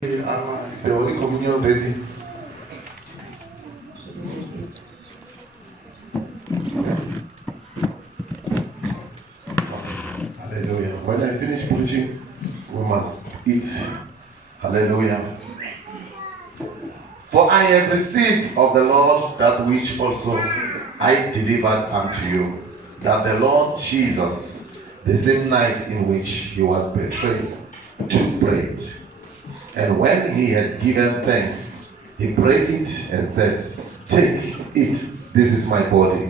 Is the Holy Communion ready? Hallelujah. When I finish preaching, we must eat. Hallelujah. For I have received of the Lord that which also I delivered unto you, that the Lord Jesus, the same night in which he was betrayed, took bread. And when he had given thanks, he broke it and said, "Take, eat, this is my body,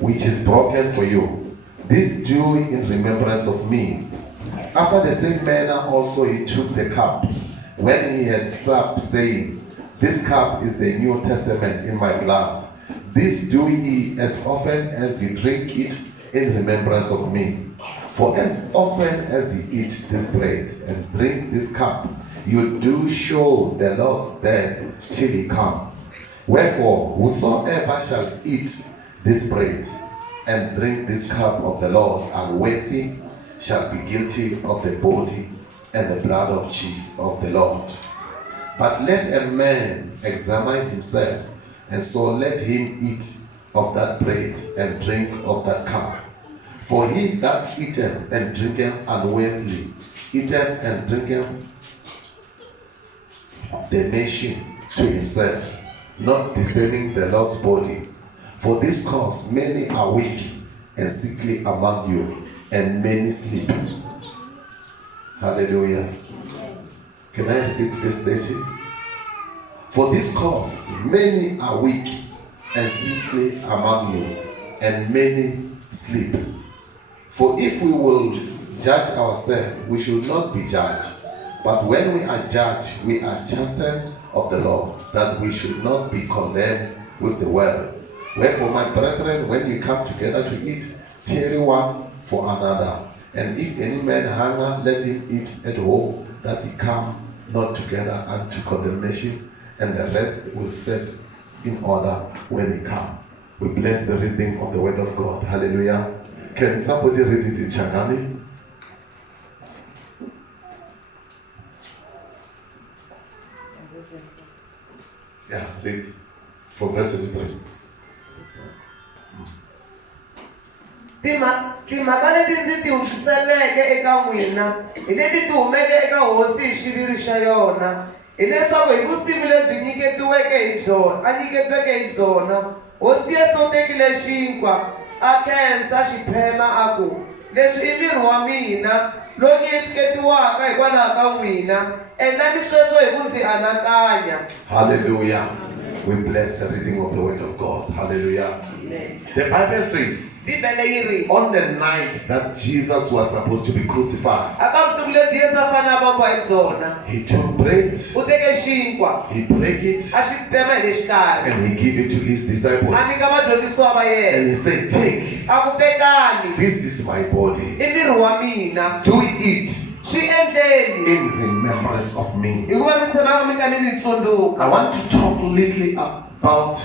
which is broken for you. This do in remembrance of me." After the same manner also he took the cup, when he had supped, saying, "This cup is the New Testament in my blood. This do ye as often as ye drink it in remembrance of me. For as often as ye eat this bread and drink this cup, you do show the Lord's death till he come. Wherefore, whosoever shall eat this bread and drink this cup of the Lord unworthy shall be guilty of the body and the blood of the Lord. But let a man examine himself, and so let him eat of that bread and drink of that cup. For he that eateth and drinketh unworthily eateth and drinketh damnation to himself, not discerning the Lord's body. For this cause many are weak and sickly among you, and many sleep." Hallelujah. Can I repeat verse 30? For this cause many are weak and sickly among you, and many sleep. For if we will judge ourselves, we should not be judged. But when we are judged, we are chastened of the Lord, that we should not be condemned with the world. Wherefore, my brethren, when you come together to eat, tarry one for another. And if any man hunger, let him eat at home, that he come not together unto condemnation, and the rest will set in order when he come. We bless the reading of the word of God. Hallelujah. Can somebody read it in Changani? Yeah, read from verse 23. timhaka leti ndzi ti hundziseleke eka n'wina hi leti ti humeke eka hosi hi xiviri xa yona, hileswaku hi vusivi lebyi a nyiketiweke hi byona hosi Yesu u tekile xinkwa, a khensa xiphema a ku, "Leswi i miri wa mina lowu nyiketiwaka hikwalaho ka n'wina, endlani sweswo hi ku ndzi anakanya." Hallelujah. We bless the reading of the word of God. Hallelujah. The Bible says, Bibele yi ri, on the night that Jesus was supposed to be crucified, aka vusiku lebyi Yesu a fanele a vambiwa hi byona, he took bread, u teke xinkwa, he broke it, a xi tsema hi le xikarhi, and he gave it to his disciples. a nyika vadyondzisiwa va And yena, he said, "Take, a ku tekani, this is my body. i miri wa mina, Do it swi endleni in remembrance of me." hikuva mi tshemaka mi kha mi ni tsundzuka. I want to talk little about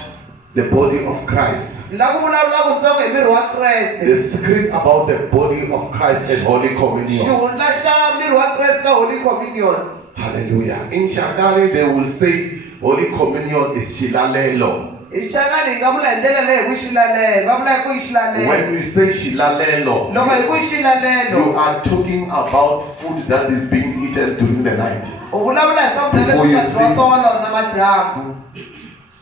the body of Christ. La ku vulavula kutsongo hi miri wa Kreste, The secret about the body of Christ and Holy Communion. xihundla xa miri wa Kreste ka Holy Communion. Hallelujah. In Shangari, they will say Holy Communion is Shilalelo. Hi Changani hi nga vula hi ndlela leyi hi ku xilalelo, va vula hi ku hi xilalelo. When we say Shilalelo, Loko hi ku hi xilalelo, you are talking about food that is being eaten during the night. u vulavula hi swakudya Before leswi you nga sleep. dyiwa tolo na madyambu.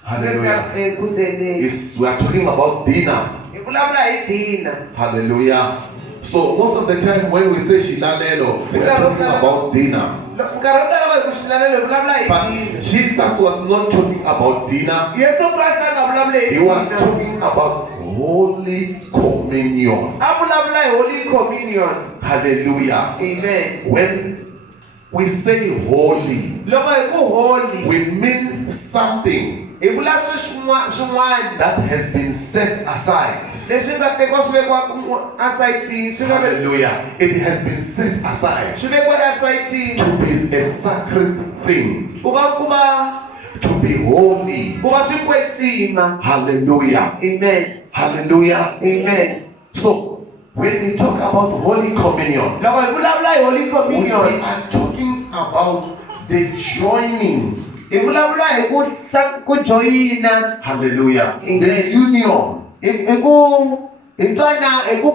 Hallelujah. Ku ndzeni. We are talking about dinner. Hi vulavula hi dina. Hallelujah. So most of the time when we say Shilalelo, we are talking about dinner. Nkarhi wo tala va hi ku xilalelo hi vulavula hi But dina. Jesus was not talking about dinner. Yesu Kreste a nga vulavuli hi He was dina. talking about Holy Communion. A vulavula hi Holy Communion. Hallelujah. Amen. When we say holy, Loko hi ku holy, we mean something hi vula swin'wana that has been set aside. leswi nga tekiwa swi vekiwa asayitini, Hallelujah. It has been set aside swi vekiwa asayitini to be a sacred thing, ku va to be holy. swi kwetsima. Hallelujah. Amen. Hallelujah. Amen. So, when we talk about Holy Communion, Loko hi vulavula hi Holy we Communion, are talking about the joining. Hi vulavula hi ku joyina. Hallelujah. Amen. The union. Hi ku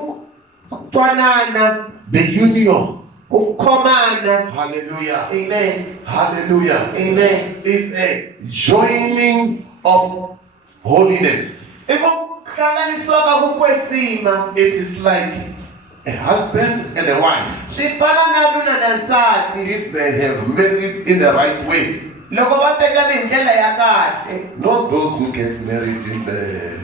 twanana. The union. Ku khomana. Hallelujah. Amen. Hallelujah. Amen. It's a joining of holiness. Hi ku hlanganisiwa ka ku kwetsima. It is like a husband and a wife. Swi fana na nuna na nsati. If they have married in the right way. Loko va tekane hi ndlela ya kahle. Not those who get married in the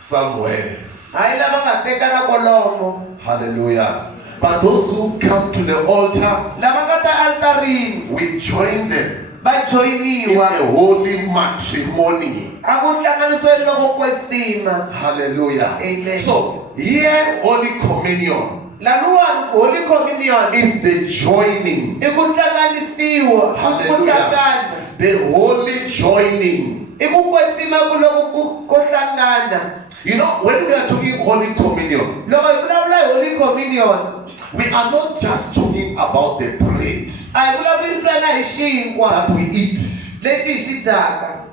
somewhere. Hayi lava nga tekana kolomo. Hallelujah. But those who come to the altar, Lava nga ta altarini. we join them Va in joyiniwa. a holy matrimony. A ku hlanganisiweni loko kwetsima. Hallelujah. Amen. So here Holy Communion Lanuwani Holy Communion. is the joining. I ku hlanganisiwa. Ku Hallelujah. hlangana. The holy joining. I ku kwetsima ku loko ku hlangana. You know, when we are talking Holy Communion, Loko hi vulavula hi Holy Communion. we are not just talking about the bread A hi vulavuli ntsena hi xinkwa that we eat. lexi hi xi dyaka.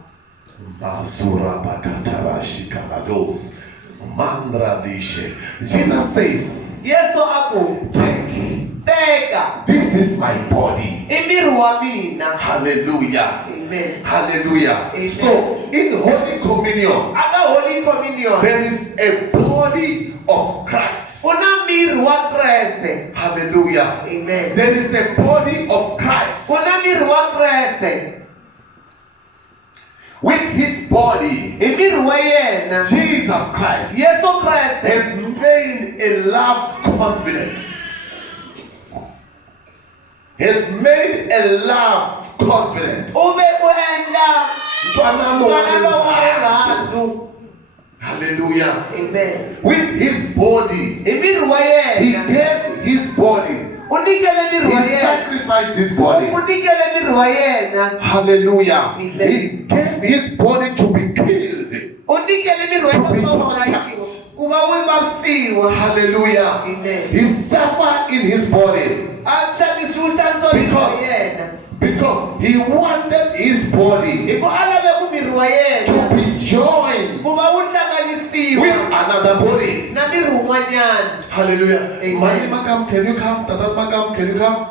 Basura bakatara shikalados. Mandra dishe. Jesus says, Yesu a ku take. teka. This is my body. I miri wa mina. Hallelujah. Amen. Hallelujah. Amen. So, in Holy Communion, Aka Holy Communion. there is a body of Christ. Ku na miri wa Kreste. Hallelujah. Amen. There is a body of Christ. Ku na miri wa Kreste. With his body, I miri wa yena. Jesus Christ Yesu Kreste. has made a love covenant. Has made a love covenant. U ve u endla Ntwanano wa ntwanano wa rirhandzu. rirhandzu. Hallelujah. Amen. With his body, I miri wa he yena. gave his body. U nikele miri He wa yena. sacrificed his body. U nikele miri wa yena. Hallelujah. Amen. He gave his body to be killed. U nikele miri wa To be yena ku tortured. ku va wu vavisiwa. Hallelujah. Amen. He suffered in his body A xanisiwa xanisiwa miri wa yena. because he wanted his body Hi ku a lave ku miri wa yena to be joined ku va wu with hlanganisiwa another body. na miri wun'wanyana. Hallelujah. Amen. Mani Makam, can you come? Tata Makam, can you come?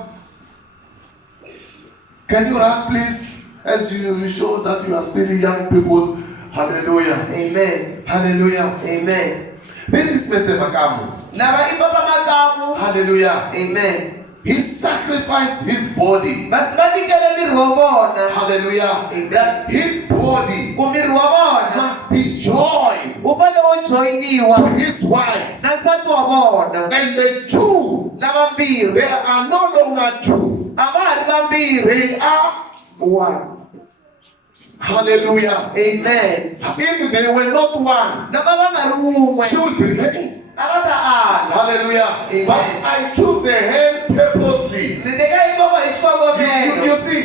Can you run, please? As you show that you are still young people. Hallelujah. Amen. Hallelujah. Amen. This is Mr. Makamu. Lava i Papa Makamu. Hallelujah. Amen. He sacrificed his body. Basi va nikele miri wa vona. Hallelujah. Amen. That his body Ku miri wa vona must be joined wu fane wu to joyiniwa his wife. na nsati wa vona. And the two, Lavambirhi they are no longer two. a va ha ri vambirhi. They are One. hallelujah. Amen. If they were not one, Loko va nga ri wun'we she would be ready. a va ta ala. Hallelujah. Amen. But I took the hand purposely. Ni teka hi voko hi xikongomelo. You see,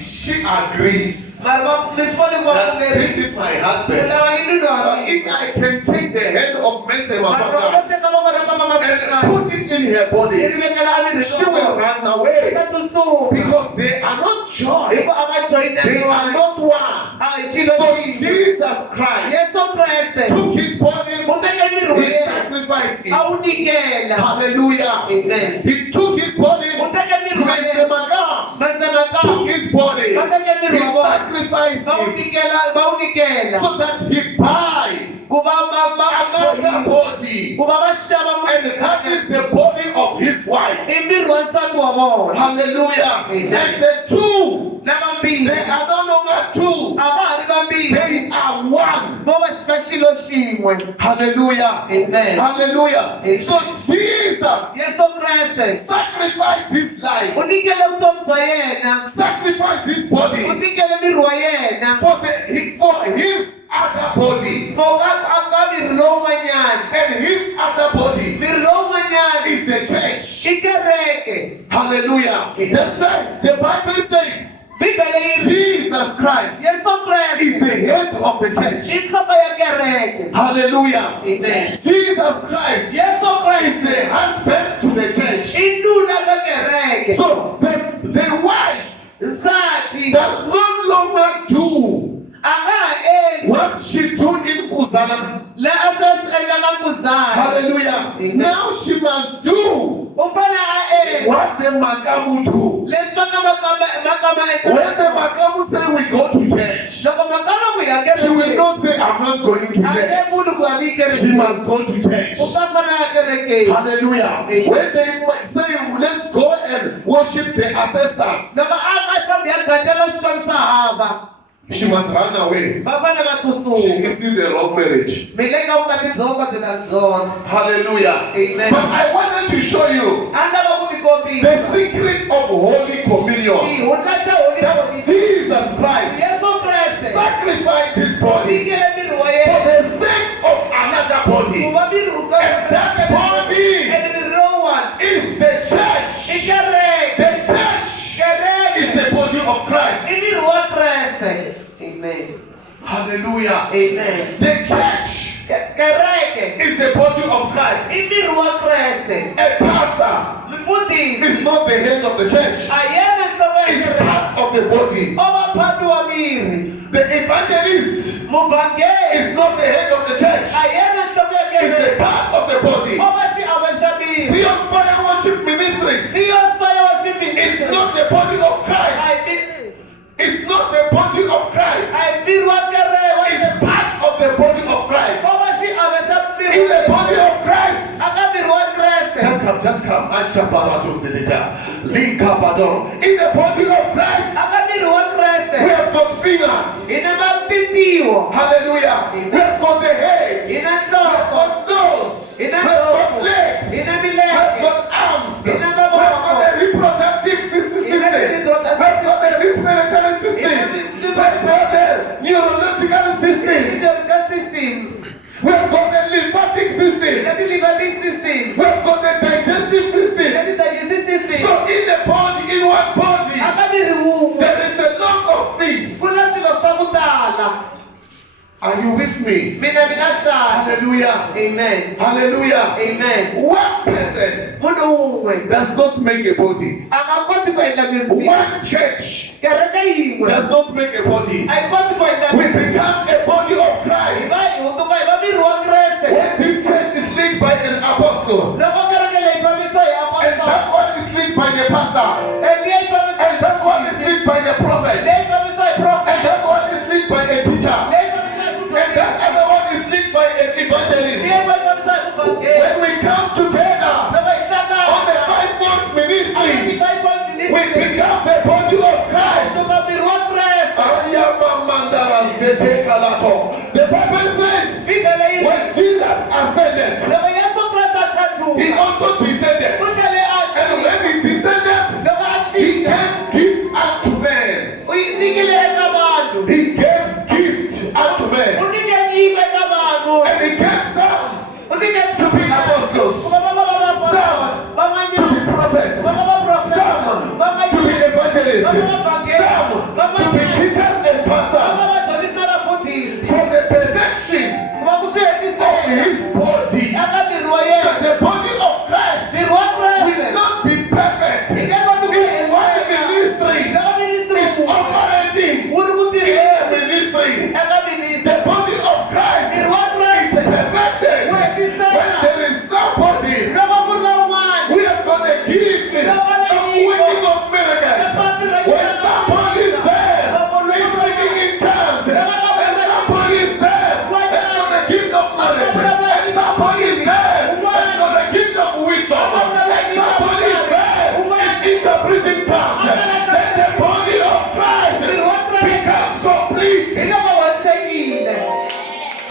she agrees Mari va mi swi voni ku va that pfumeri. this is my husband. Lava i nuna wa But if mina. I can take the hand of Mr. Mari loko vo Masaka teka voko ra Mama and Masikana put it in her hi body, ri vekela a miri she will run away ta tsutsuma. because they are not Hi joined. ku a va joyineriwa. They are not one. A hi xilo So xin'we. Jesus Christ Yesu Kreste took his body, u teke miri wa he yena sacrificed a it. wu nikela. Hallelujah. Amen. He took his body, U teke miri wa Mr. yena. Magam Masta Makamu took his body, va teke he miri wa vona sacrificed va wu it nikela so that he buy ku va another body. ku va va xava And that is the body of his wife. i miri wa nsati wa vona. Hallelujah. Amen. And the two, Na vambirhi they are no longer two. a va ha ri vambirhi They are one. vo va xilo xin'we. Hallelujah. Amen. Hallelujah. Amen. So Jesus Yesu Kreste sacrificed his life, u nikele vutomi bya yena, sacrificed his u body nikele miri wa yena for his other body. for ka miri lowun'wanyana. And his other body Miri lowun'wanyana is the church. i kereke. Hallelujah. Amen. That's right. The Bible says Bibele yi ri Jesus Christ Yesu is the Kreste head of the church. i nhloko ya kereke. Hallelujah. Amen. Jesus Christ Yesu is Kreste the husband to the church. i nuna ka kereke. So the wife Nsati does no longer do angaenzi what she do in Kuzana. la asasela ngakuzana. Hallelujah. Amen. Now she must do Ufana aenzi what the Makamu do. leswi va nga makama When the Makamu say we go to church, loko makama ku ya she will kerekeni not say I'm not going to a nge church. munhu ku ya ni She kerekeni must go to church. u ta fana ya kerekeni. Hallelujah. Amen. When they say let's go and worship the ancestors, loko a nga fambi ya gandela swikwambi swa hava she must run away. va fane va She tsutsuma is in the wrong marriage. milenge vukati byongo byi nga byona. Hallelujah. Amen. But I wanted to show you a ni lava ku mi kombisa the secret of Holy Communion. xihundla xa Holy That Communion. Jesus Christ Yesu Kreste sacrificed his body nyikele miri wa for yena the sake of another ku body. va miri u And that body ene miri lowuwani is the i church. kereke. The church is Kereke the body of i Christ. miri wa Kreste. Amen. Hallelujah. Amen. The church Kereke is the body of Christ. i miri wa Kreste. A pastor Mfundisi is not the head of the church. a yena nhloko ya It's kereke part of the body. o va phati wa miri. The evangelist Muvhangeri is not the head of the church. a yena nhloko ya It's the kereke part of the body. o va xiave xa miri. Theos Fire Worship Ministries siyo soya wa xipiniso is not the body of Christ. It's not the body of Christ. a hi miri wa kereke It's part of the body of Christ. o va xiave xa miri. In the body of Christ. a ka miri wa Kreste. Just come. Ashaparato Selita. Likabadoro. In the body of Christ, a ka miri wa we Kreste have got fingers. hi na matitiwo, Hallelujah. We have got the head. hi na We have nhloko, got nose. We have got legs. hi na We have milenge, got arms. We hi na have got mavoko, the reproductive system. We have got the respiratory system. We have got the neurological system. medical system, We have got the lymphatic hi system. na delivery system, We have got the digestive hi system. na digestive system. So in the body, in one body, a ka miri wun'we there is a lot of things. ku na swilo swa ku tala. Are you with me? Mina xana. Hallelujah. Amen. Hallelujah. Amen. One person Munhu wun'we does not make a body. a nga koti ku endla miri. One church Kereke yin'we does not make a body. a yi koti ku endla We miri. become a body of Hi Christ va hi hunduka hi va miri wa Kreste. when this church is led by an apostle, Loko kereke leyi fambisiwa hi and apostol. that one is led by the pastor, Leyi fambisiwa and that one is led by the prophet, leyi fambisiwa hi and prophet. that one is led by a teacher, Leyi fambisiwa hi and that other one is led by an evangelist. leyi fambisiwa hi muvhangeri. When we come together Loko hi hlangana on the fivefold ministry, fivefold we ministry. become the body of Christ. Hunduka miri wa Kreste. The Bible says Bibele yi when Jesus ascended, loko Yesu Kreste a he tlhandluka. also descended. U tlhele a And when he descended, loko a he xika gave gift unto men. u yi nyikile eka vanhu. He gave gift unto U men. nyike nyiko eka vanhu. And he gave some U nyike to be apostles, ku va va va va some to van'wanyana be prophets, va va va profeta, some to be van'wanyana evangelists, some to be teachers and va va pastors, va dyondzisi na vafundhisi. for the perfection Ku va ku swi of hetiseka his body. eka miri wa So yena. the body of Christ Miri wa will Kreste not be perfect. hi nge koti ku If one ministry loko ministry is operating wu ri ku in tirheni a ministry, eka ministry. the body of Christ Miri wa is Kreste perfected. When there is somebody, loko ku ri na un'wana we have got a gift of working of miracles. When somebody is there, he's speaking in tongues. And somebody is there, has got the gift of knowledge. And somebody is there, has got the gift of wisdom. And somebody is there, is interpreting tongues. Then the body of Christ becomes complete. hi loko wanisekile.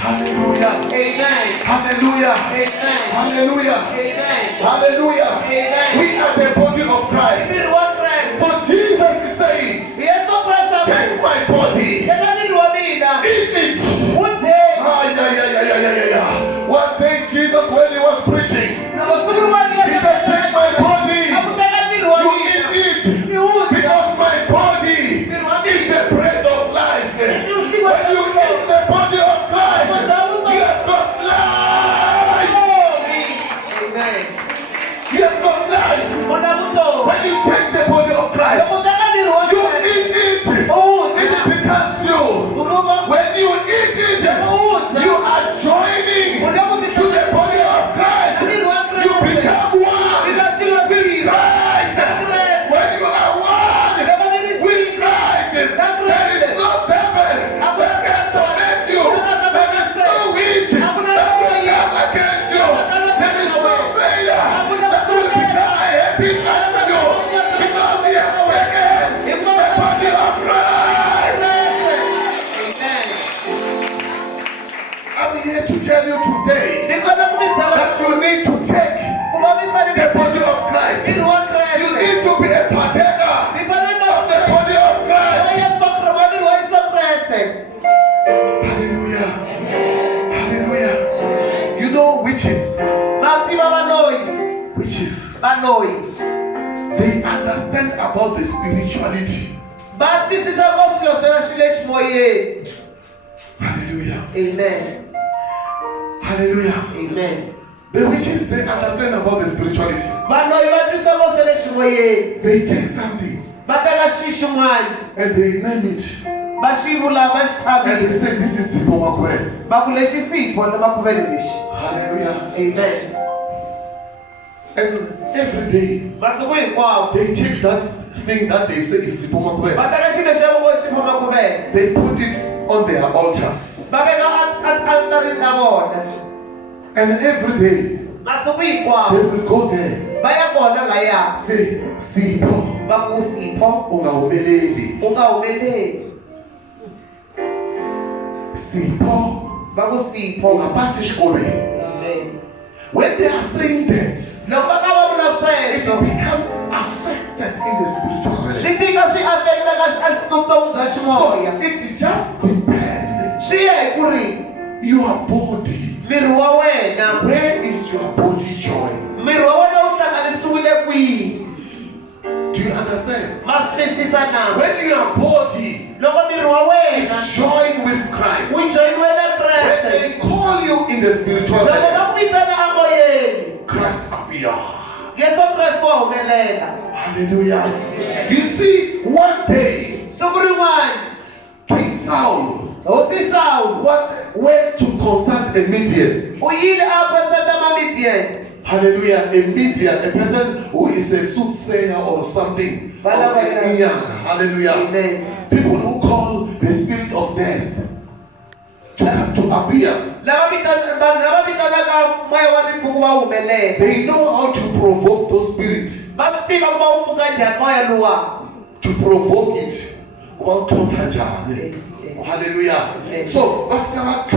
Hallelujah. Amen. Hallelujah. Amen. Hallelujah. Amen. Hallelujah. Amen. We are the body of Christ. Miri wa Kreste. So Jesus is saying, Yesu Kreste take my body, eka miri wa mina eat it. wu dyeni. Yeah. One day Jesus, when he was preaching, Loko siku rin'wana he said, take my body, a ku teka miri wa you mina eat it, ni wu dya. because my body is the bread of life. When you eat the body of Christ, you have got life. Amen. You have got life. Una baloyi They understand about the spirituality. va twisisa ko swilo swa xile ximoyeni. Hallelujah. Amen. Hallelujah. Amen. The witches, they understand about the spirituality. Baloyi va twisisa ko swile ximoyeni. They take something Va teka xi xin'wana and they name it. va xi vula va xi And they tshamisa. say, this is Sipomakwe. Va ku lexi sipho na makuveni lexi. Hallelujah. Amen. And every day, Masiku hinkwawo they take that thing that they say is va Sipomakwe. teka xilo xa voko sipho makuveni. They put it on their altars. Va veka altarini na vona. And every day, Masiku they hinkwawo will go there. va ya kona laya. Say, Sipo, Va ku sipho ungahumeleli. u nga humeleli. Sipo, Va ku sipho. ungapasi xikolweni. Amen. When they are saying that, Loko va ka va vula it sweswo becomes affected in the spiritual swi realm. fika swi affecta ka vutomi bya So ximoya. it just depends. Swi ya hi ku ri Your body. miri wa wena Where is your body joy? miri wa wena wu hlanganisiwile kwihi. Do you understand? Ma swi twisisa na. When your body Loko miri wa wena is joined with Christ, wu joyiniwe na when Kreste, they call you in the spiritual loko realm, va ku vitana amoyeni Christ appear. Yesu Kreste wa humelela. Hallelujah. You see, one day, Siku rin'wana King Saul hosi Saul went to consult a Midian. u yile a khonsata Mamidian. Hallelujah. A Midian, a person who is a soothsayer or something. Or a young. Hallelujah. Amen. People who call the spirit of death to appear. Lava vitanaka moya wa rifu wa humelela. They know how to provoke those spirits. Va swi tiva ku va wu pfuka njhani moya luwa. To provoke it. Hallelujah. So after that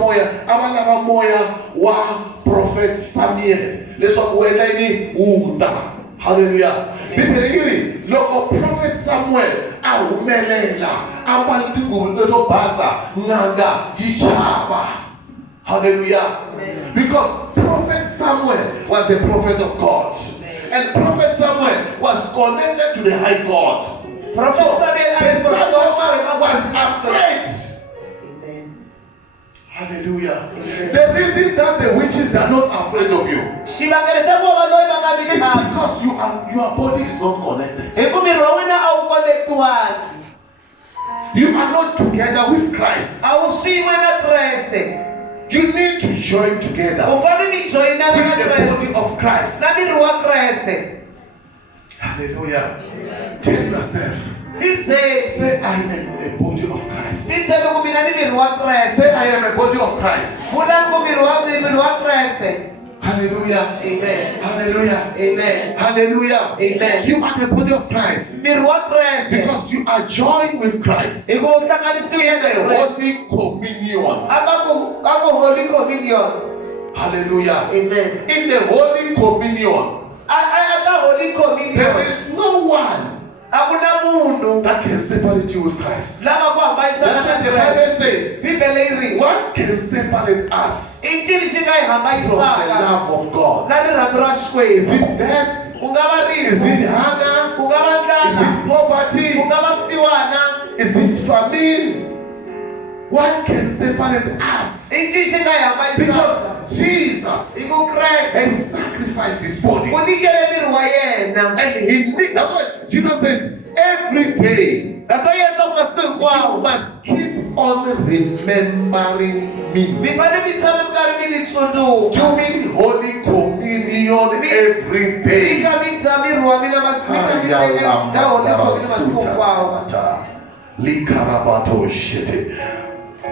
moya, abalava moya wa prophet Samuel. Leswaku wena ini uta. Hallelujah. Bibele yiri loko prophet Samuel ahumelela ambala tinguvu to basa nganga yichava. Hallelujah. Because prophet Samuel was a prophet of God. And prophet Samuel was connected to the high God. Prophet So Samuel the son of man was afraid. Amen. Hallelujah. The reason that the witches are not afraid of you Xivangelo xa ku va loyi va nga is vitanaka. because your body is not connected. Hi ku miri wa wena a wu konekitiwangi. You are not together with Christ. A wu swin'we na Kreste. You need to join U together fanele mi joyinana na with the Kreste. body of Christ. Na miri wa Kreste. Hallelujah. Tell yourself, Ti byeli. say I am a body of Christ. Ti byeli ku mina ni miri wa Kreste. Say I am a body of Christ. Vulani ku miri wa Kreste. Hallelujah. Amen. Hallelujah. Amen. Hallelujah. Amen. You are the body of Christ Miri wa Kreste. because you are joined with Christ Hi ku u hlanganisiwile in na the Kreste. Holy Communion. Aka ku Holy Communion. Hallelujah. Amen. In the Holy Communion, Aka Holy there Communion. is no one A ku na munhu that can separate you with Christ. lava ku hambanisa That's na why the Kreste. Bible says, Bibele yi ri what can separate us i ncini xi nga yi from the hambanyisaka love of God? na rirhandzu ra Is Xikwembu. it death? Ku nga va Is rifu, it hunger? ku nga va Is ndlala, it poverty? ku nga va vusiwana. Is it famine? What can separate us? I ncini xi nga yi hambanyisaka? Because Jesus Hi ku Kreste has sacrificed his body. u nyikele miri wa yena. And that's why Jesus says, every day That's why Yesu ku masiku you hinkwawo must keep on remembering me. mi fanele mi tshama mi karhi mi ni tsundzuka. Doing Holy Communion every Mi day. kha mi dya miri wa mina masiku mi kha mi dya Holy Communion masiku hinkwawo.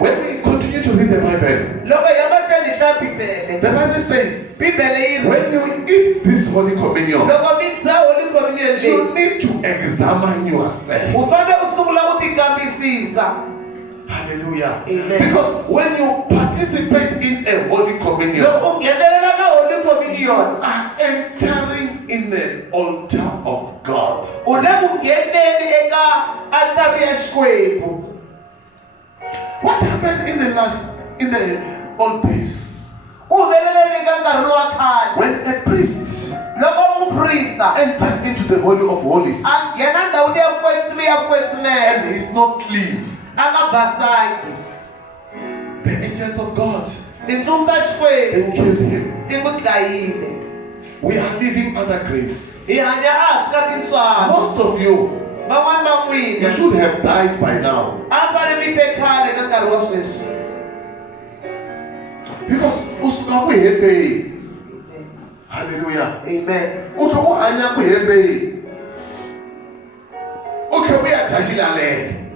When we continue to read the Bible, Loko hi ya mahlweni hi hlaya Bibele. the Bible says, Bibele yi ri when you eat this Holy Communion, loko mi dya Holy Communion leyi you need to examine yourself. u fanele u sungula ku ti kambisisa. Hallelujah. Amen. Because when you participate in a Holy Communion, Loko u nghenelela ka Holy Communion you are entering in the altar of God. u le ku ngheneni eka altari ya Xikwembu. What happened in the old days? Ku humeleleni eka nkarhi wa khale When a priest loko umprista entered into the Holy of Holies a nghena ndhawini ya and kwetsimela he's not clean, a nga basangi, the angels of God, tindzumi ta Xikwembu they killed him. ti n'wi dlayile. We are living under grace. Hi hanya ehansi ka tintswalo. Most of you, Van'wani va you n'wina should have died by now. a fane mi fe khale ka nkarhi wa sweswi. Because usuka ku hebei. Hallelujah. Amen. Uthi u hanya ku hebei. Okay, we are dashilalele.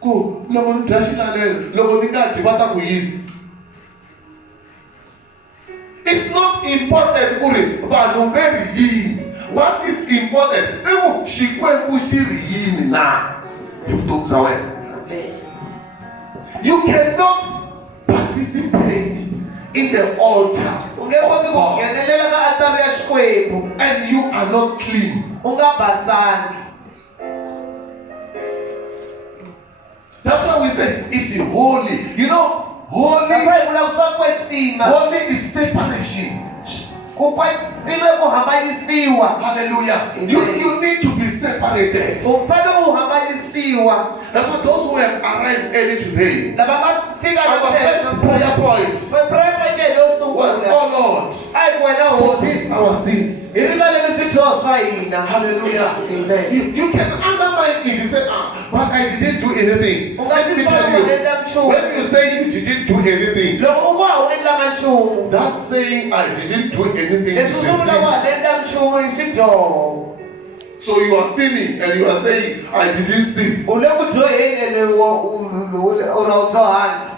Ku loko ni dashilalele, loko ni nga dibata ku yini. It's not important kuri vanhu veri yini. What is important? Ewu Xikwembu xi ri yini na hi vutomi bya wena. You cannot participate in the altar U nge koti of ku God nghenelela ka altari ya Xikwembu and you are not clean. u nga basangi. That's why we say it's holy. You know, holy Loko hi vula swa kwetsima, is separation. ku kwetsima i ku hambanisiwa. Hallelujah. You need to be separated. U fanele u hambanisiwa. That's why those who have arrived early today, Lava nga fika our first prayer point prayer point yo was, sungula oh Lord, a hi ku wena hosi forgive our sins. hi rivaleli swidyoho swa hina. Hallelujah. Amen. You can undermine it. You say, but I didn't do anything. U nga Let me swi tell soma you, endla nchumu. when you say you didn't do anything, Loko u nga wu endlanga nchumu, that saying I didn't do anything is leswi a swi vula ku sin. ha endla nchumu hi swidyoho. So you are sinning and you are saying I didn't sin. U le ku dyoheni u ra u dyohangi.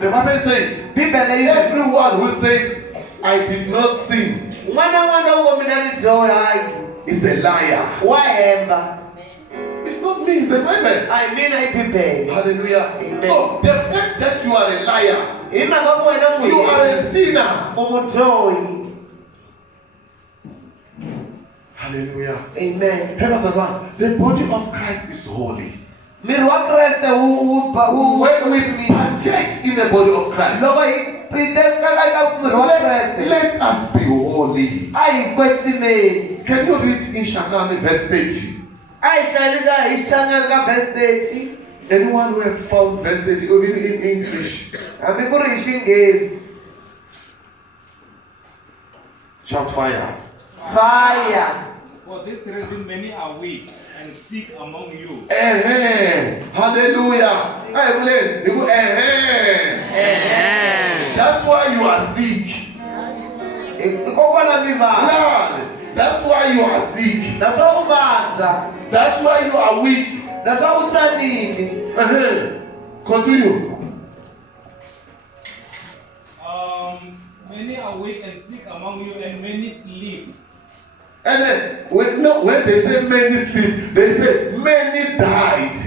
The Bible says, Bibele yi everyone who says I did not sin n'wana n'wana wo mina ni dyohangi is a liar. wa hemba. It's not me, it's the Bible. A hi mina i Bibele. Hallelujah. Amen. So the fact that you are a liar, Hi mhaka ku wena you are n'wini a sinner. u mudyohi. Hallelujah. Amen. The body of Christ is holy. Miri wa Kreste When we partake in the body of Christ, loko hi teka eka miri wa Kreste let us be holy. a hi kwetsimeni. Can you read in Shakani verse 30? A hi hlayeni ka hi Xichangani ka verse 30. Anyone who have found verse 30, even in English, Hambi ku ri hi Xinghezi. shout fire. Fire. For this reason, many are weak and sick among you. Hallelujah. I believe. You go, That's why you are sick. Hikokwalaho mi vabya. Lord, that's why you are sick. Naswona u vabya. That's why you are weak. Naswona u tsanile. Continue. Many are weak and sick among you, and many sleep. And then when they say many sleep, they say many died.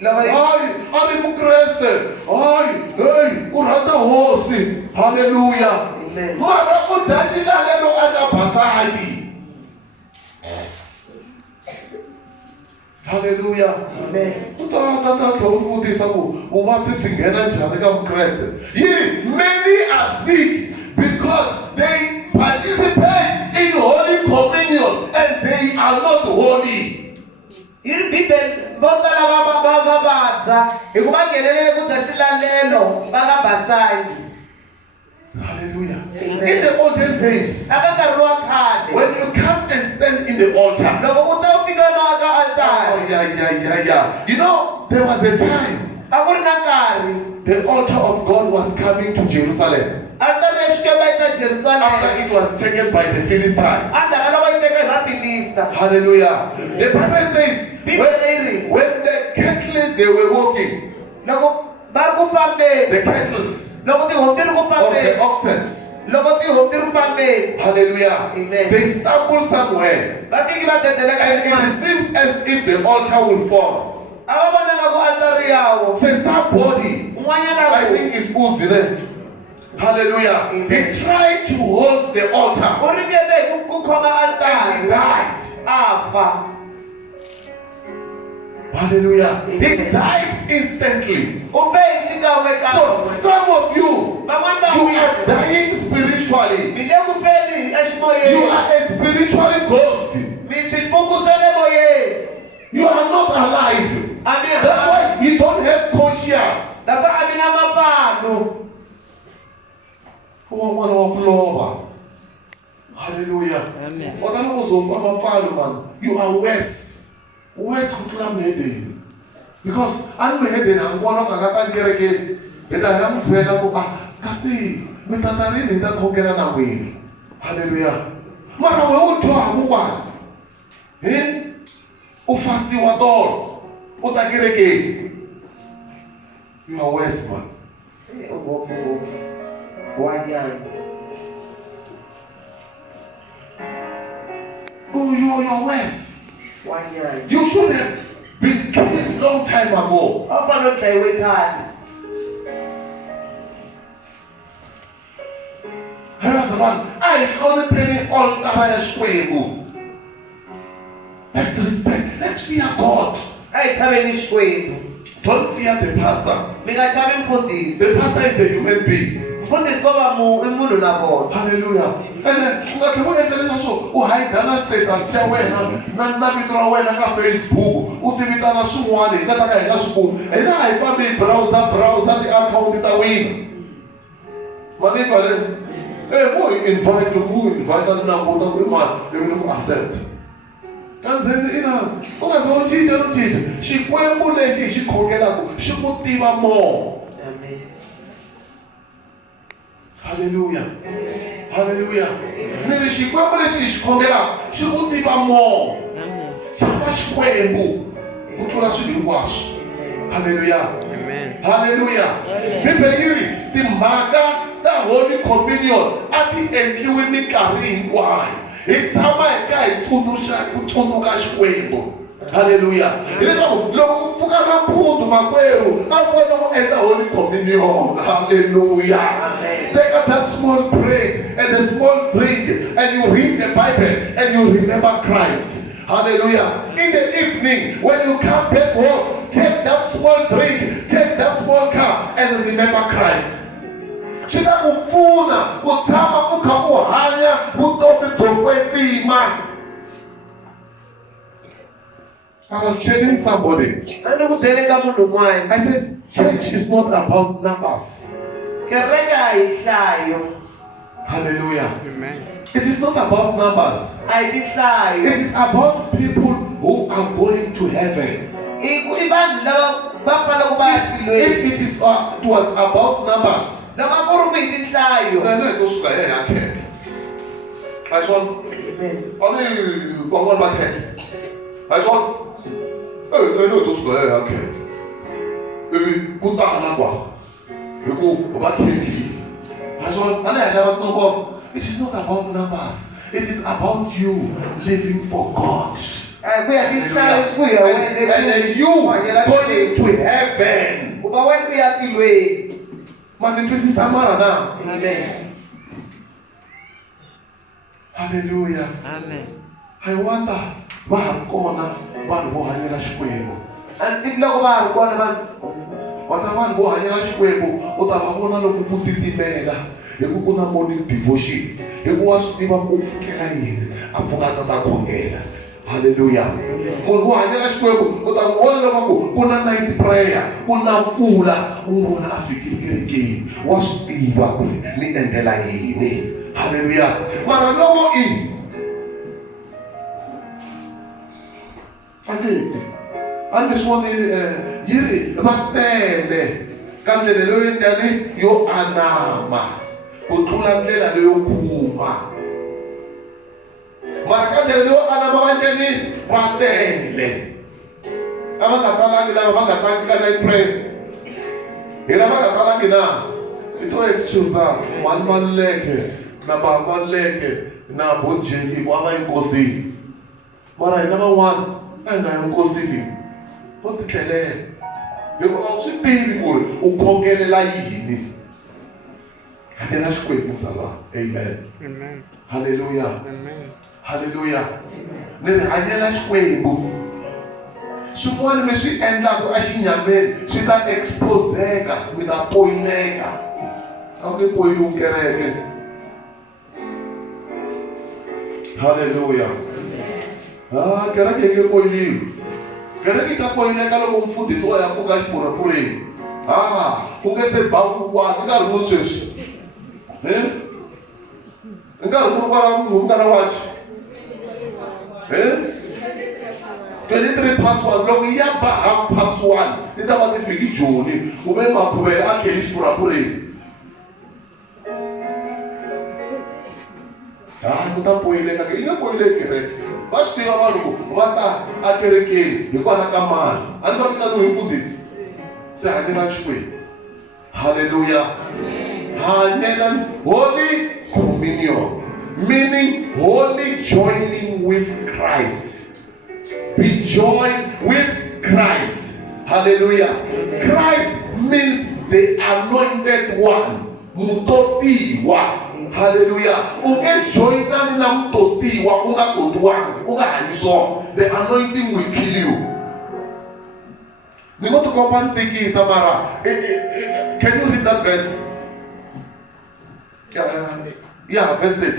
Loko hi Ay, Kriste. Ay, urata hosi. Hallelujah. Amen. Mara udashilalelo anabasali. Hallelujah. Amen. Utata tlokudisa ku uvati byi nghena njhani ka Vukreste. Many are sick because they participate in Holy Communion and they are not holy. Hi Bibele vo tala va vabya hi ku va nghenelele ku dya xilalelo va nga basangi. Hallelujah. Amen. In the olden days, Eka nkarhi wa khale when you come and stand in the altar, loko u ta fika emaha ka altari yeah. You know, there was a time a ku ri na nkarhi the altar of God was coming to Jerusalem altari ya Xikwembu a yi ta after Jerusalema. it was taken by the Philistines. Andhara lava yi teka hi Vafilista. Hallelujah. The Bible says Bibele yi ri when the cattle they were walking, loko va ri ku fambeni, the cattles loko tihomu ti ri ku of the fambeni, oxen, loko tihomu ti ri ku fambeni, hallelujah, Amen. they stumble somewhere va fiki va dedela ka and it yin'wana. seems as if the altar will fall. A va vonanga ku altari yawo Say somebody, un'wanyana I think it's Uzile. Hallelujah. He tried to hold the u altar ringete hi ku khoma and he altari died. a fa. Hallelujah. He died instantly. U fe hi xikan'we So kan'we. some of you Van'wana va are n'wina dying spiritually. mi le ku feni You eximoyeni. are a spiritual ghost. Mi swipuku swa le moyeni. You are not alive. A mi That's why you don't have conscience. That's why a mi na mapfano. Un'wana wa ku lova. Hallelujah. Amen. Waka loko uzofa amapfalo man, you are worse. Worse ku tlula mhedeni. Because a ni mhedeni a ni vona ku nga ta ni kerekeni. Hi ta ya n'wi byela ku kasi mi ta ta rini hi ta khongela na n'wina. Hallelujah. Mara wena u dyoha vukwani. U fasiwa tolo. U ta kerekeni. You are worse man. Ngopfungopfu. Wa nyanya. Oh, you are worse. Wa nyanya. You should have been killed long time ago. A fanele u dlayiwe khale. How's the man? I hold a penny on the Xikwembu. Let's respect. Let's fear God. A hi chaveni Xikwembu. Don't fear the pastor. Mi nga chavi mfundhisi. The pastor is a human being. Mfundhisi ko va i munhu na vona. Hallelujah. And then, u nga tlhela u endla leswaku u hide status ya wena na vito ra wena ka Facebook. U tivitana swin'wana hi nga ta ka hi nga swi kumi. Hina a hi fambi hi browser ti-akhawunti ta wina. Mani twa le? Mo invite na kota ku mani ivi ni ku accept. Kandzeni ina u nga ze u cinca Xikwembu lexi hi xi khongelaku xi ku tiva more. Amen. Hallelujah. Hallelujah. Ni ri Xikwembu lexi hi xi khongelaku xi ku tiva more. Amen. Xava Xikwembu ku tlula swilo hinkwaswo. Hallelujah. Amen. Hallelujah. Bibele yi ri timhaka ta Holy Communion a ti endliwi minkarhi hinkwayo. Hi tshama hi ka hi ku tsundzuka Xikwembu. Hallelujah. Hileswaku loko u pfuka nampundzu makwerhu a vona ku endla Holy Communion. Hallelujah. Amen. Take up that small bread and a small drink and you read the Bible and you remember Christ. Hallelujah. In the evening, when you come back home, take that small drink, take that small cup and remember Christ. Swi ta ku pfuna ku tshama u kha u hanya vutomi byo kwetsima. I was telling somebody, A ni ku byele ka munhu un'wana. I said, church is not about numbers. Kereke a hi nhlayo. Hallelujah. Amen. It is not about numbers. A hi tinhlayo. It is about people who are going to heaven. I vanhu lava va fanele ku va ya If it was about numbers, loko a ku ri ku hi tinhlayo. I know it was like, hey, I can't. I saw only one bucket. I saw, hey, I know it was like, hey, I can't. Maybe good talk. You go bucket. I saw, and I never know about. It is not about numbers. It is about you living for God. A ku ya tinhlayo ku ya And then you going to heaven. ku va wena u ya tilweni. Man, it is Samara now. Amen. Hallelujah. Amen. I wonder, va ha kona vanhu vo hanyela Xikwembu. A ni tivi loko va ha ri kona vanhu. Wata vanhu vo hanyela Xikwembu u ta va vona loko ku titimela hi ku ku na morning devotion. Hi ku wa swi tiva ku pfukela yini a pfuka a ta khongela. Hallelujah. Munhu vo hanyela Xikwembu u ta vona loko ku na night prayer, ku na mpfula, u vona a fike ekerekeni. Wa swi tiva ku ri ni endlela yini. Hallelujah. Mara loko and this one yiri va tele ka ndlela leyo njhani yo anama ku tlula ndlela leyo khuma. Mara ka ndlela leyo anama va njhani va tele. A va nga talangi lava va nga tlangi ka night prayer. Hina va nga talangi na i to excuse one Maluleke na Baba Maluleke na Bonjeki wa va enkosini. Mara hina van'wana a hi nga yi nkosini. To titlelela hikuva a swi tivi ku ri u khongelela yini. Hanyela Xikwembu mzalwana. Amen. Amen. Hallelujah. Amen. Hallelujah. Ni ri hanyela Xikwembu. swin'wana mi swi endlaka a xinyameni swi ta exposeka mi ta poyileka a ku poyiliwi kereke. Haleluya. Kereke yi nge poyiliwi. Kereke yi ta poyileka loko mfundhisi wa ya pfuka xipurapureni. Ku nge se ba kukwani nkarhi wo sweswi. Nkarhi wo kwala munhu nga na wachi. 23 past 1 loko yi ya ba half past 1 ti ta va ti fiki Joni kumbe Makhuvele a kheli xipurapureni. Ku ta poyileka ke yi nge poyileki kereke. Va swi tiva vanhu ku va ta a kerekeni hikwalaho ka mali. A ni va vitaniwi hi mfundhisi. Se hanyela xikwembu. Hallelujah. Hanyela Holy Communion, meaning holy joining with Christ. Be joined with Christ. Hallelujah. Christ means the anointed one. Mutotiwa. Hallelujah. Unge joinani na mutotiwa unga kodwani unga hanyiswa. The anointing will kill you. Ni go to compound thinking Samara. Can you read that verse? Yeah, verse 8.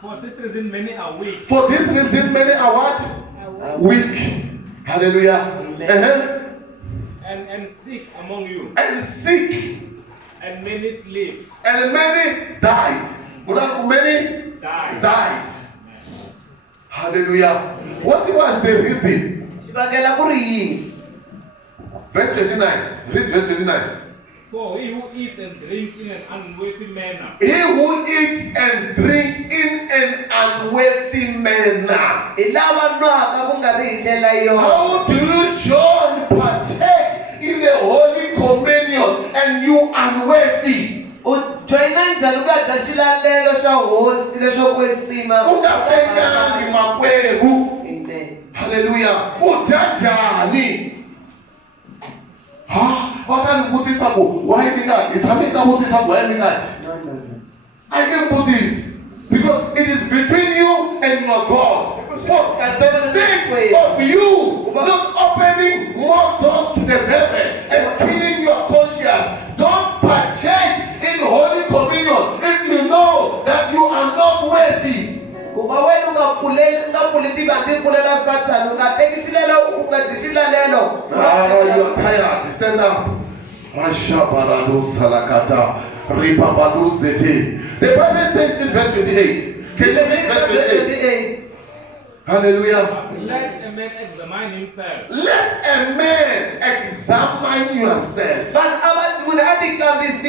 For this reason many are weak. For this reason many are what? Weak. Hallelujah. And sick among you. And sick. And many sleep. And many died. Many died. Hallelujah. What was the reason? Verse 29. Read verse 29. For he who eats and drinks in an unworthy manner. He who eats and drinks in an unworthy manner. How do you join, partake in the Holy Communion and you unworthy? Hallelujah. Ujajani. Why did that? It's having to put this up. Why did that? I can put this because it is between you and your God. For the sake of you not opening more doors to the devil and killing your conscience, don't partake in Holy Communion if you know that you are not worthy. You are tired. Stand up. The Bible says in verse 28. Can you read verse 28? Hallelujah. Let a man examine himself. Let a man examine yourself.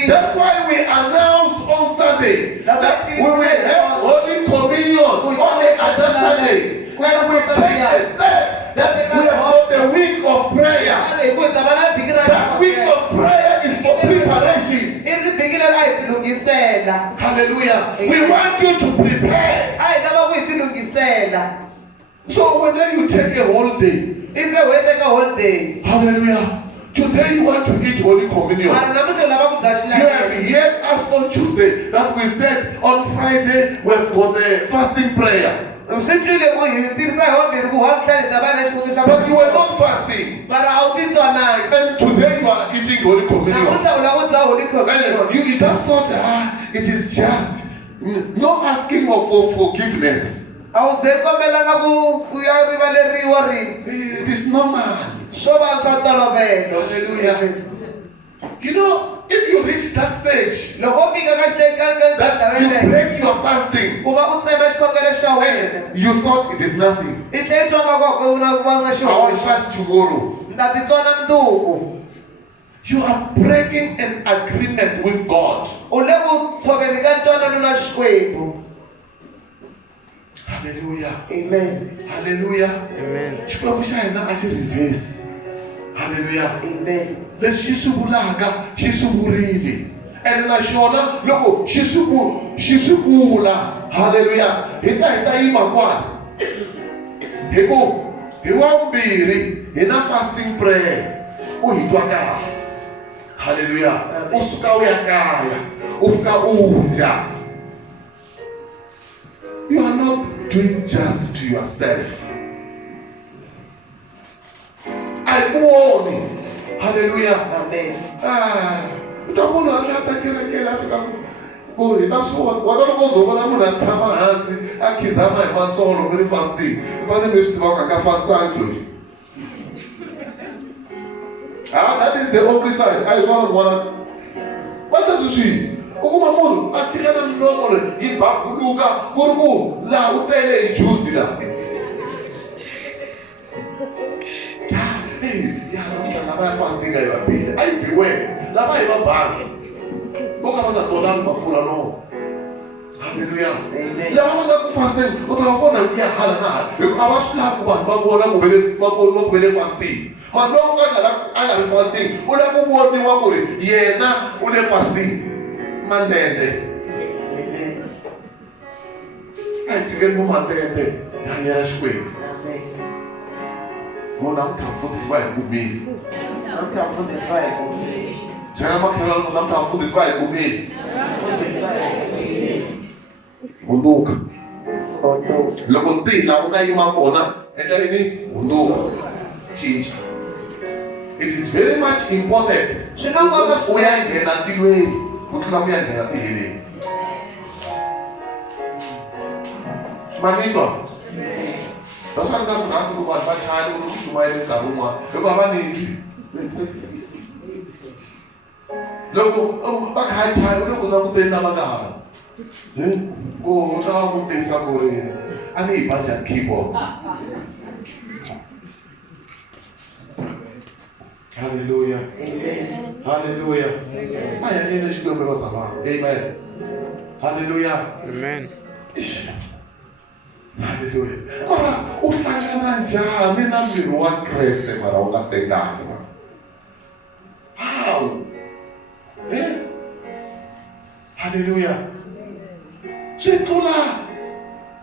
That's why we announce on Sunday that we will have Holy Communion on the other Sunday. And we take a step that we have the week of prayer. That week of prayer is for preparation. Hallelujah. We want you to prepare. So when you take a whole day, hallelujah. Today you want to eat Holy Communion. You have heard us on Tuesday that we said on Friday we've got the fasting prayer. But you were not fasting. And today you are eating Holy Communion. And you just thought, it is just no asking for forgiveness. It is normal. Hallelujah. You know, if you reach that stage, that you break your fasting, and you thought it is nothing. I will fast tomorrow. You are breaking an agreement with God. Hallelujah. Amen. Hallelujah. Amen. Reverse. Hallelujah. Amen. Leswi swi vulaka xi swi vurile ene naxona loko xi swi vula hallelujah hi ta yima kwala hi ku hi wambirhi hi na fasting prayer u hi twa kahle hallelujah u suka u ya kaya u fika u dya. You are not doing just to yourself. kuoni. Hallelujah. Amen. Utabona ata kerekela afika ku hi ta swona wa loko uzovona munhu a tshama hansi a khizama hi matsolo mi ri fasting mi fanele mi swi tiva ka fastang loyi. That is the only side. I just want to what does you see? Ukuma munhu a tshikana milomo yi babuluka ku ri ku laha u tele hi juice la. Lava ya fasting ayi va bile ayi beware lava hi va banga vo ka va nga tolangi mafurha no. Hallelujah. Lava va nga ku fasting u ta va vona ku ya hala na hala hikuva a va swi lavi ku vanhu va vona ku ve le fasting. Vanhu loko a nga ri fasting u lava ku voniwa ku ri yena u le fasting mandende a hi tshikeni vo mandende hi hanyela xikwembu. Munhu a ku tlhamfundisiwa hi kumile. Byela makhelwani munhu a ku tlhamfundisiwa hi kumile. Hunduka. Loko ntila u nga yima kona endla yini? Hunduka. Cinca. It is very much important. U ya nghena ntilweni ku tlula ku ya nghena tiheleni. Manitwa. That's why I'm going to go to my child who is my little woman. Look how many need. Look, back high child, look at the Namagana. Oh, now they suffering. I need a bunch of keyboard. Hallelujah. Hallelujah. I am in the school of Amen. Hallelujah. Amen. Hallelujah. Ora, u hlangana njhani na miri wa Kreste mara u nga tekanga? How? Hallelujah. Swi tlula.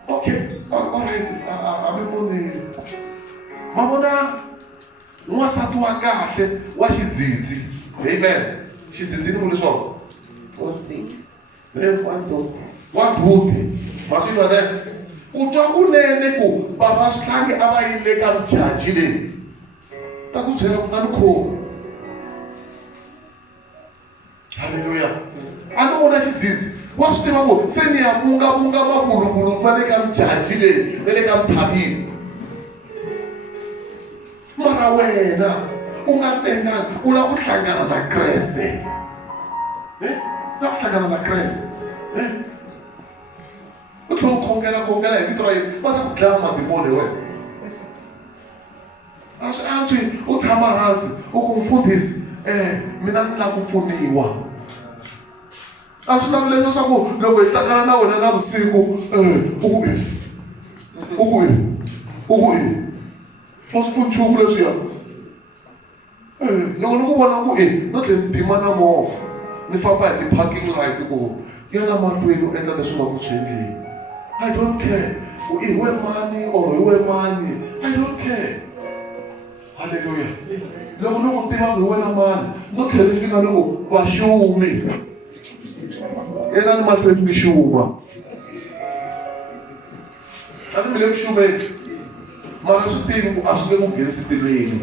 Okay, alright. I'm going to Mamona n'wansati wa kahle wa xidzidzi. Amen. Xidzidzi ni vula swona. Wa ndzhuti. Ma swi vona ku twa kunene ku bava swihlangi a va yile ka muchaji leyi ta ku byela ku nga ni khomi. Hallelujah. A ni vona xidzidzi wa swi tiva ku se ni ya vunga mapulupulu ma le ka muchaji leyi na le ka muthavini. Mara wena u nga tenganga u lava ku hlangana na Kreste. Na ku hlangana na Kreste. U tlhela u khongela hi vito ra Yesu va ta ku dlaya madimoni hi wena. A swi antswi u tshama hansi u ku mfundhisi mina ni lava ku pfuniwa. A swi lavi leswaku loko hi hlangana na wena navusiku u ku a swi pfuni nchumu leswiya. Loko ni ku vona ku no tlhela ni dima na movha ni famba hi ti-parking light ku yena mahlweni u endla leswi nga ku swi endleni. I don't care. Hi we mani or hi we mani. I don't care. Hallelujah. Loko no ku tiva ku hi wena mani no tlhela ni fika loko vaxumi yena ni mahlweni ni xuma. A ni mi le ku xumeni mara swi tivi ku a swi le ku nghenisi tilweni.